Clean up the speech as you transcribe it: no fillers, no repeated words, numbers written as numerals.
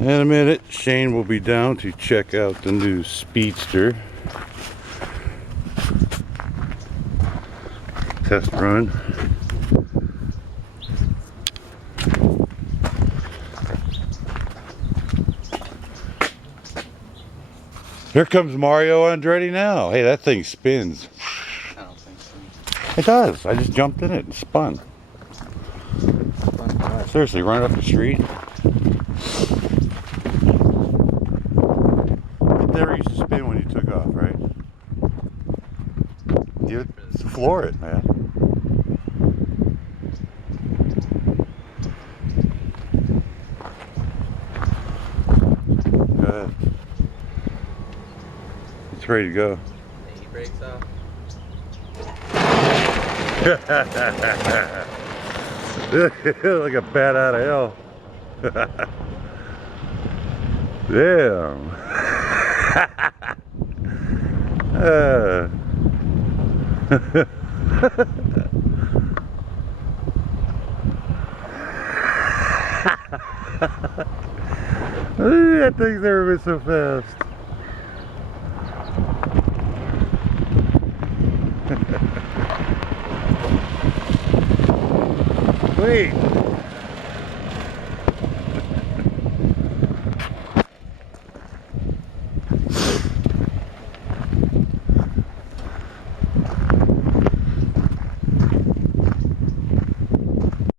In a minute, Shane will be down to check out the new Speedster. Test run. Here comes Mario Andretti now. Hey, that thing spins. I don't think so. It does. I just jumped in it and spun. Seriously, run up the street. It never used to spin when you took off, right? You floor it, man. Go ahead. It's ready to go. The e-brakes off. Like a bat out of hell. Damn. That thing's never been so fast. Wait.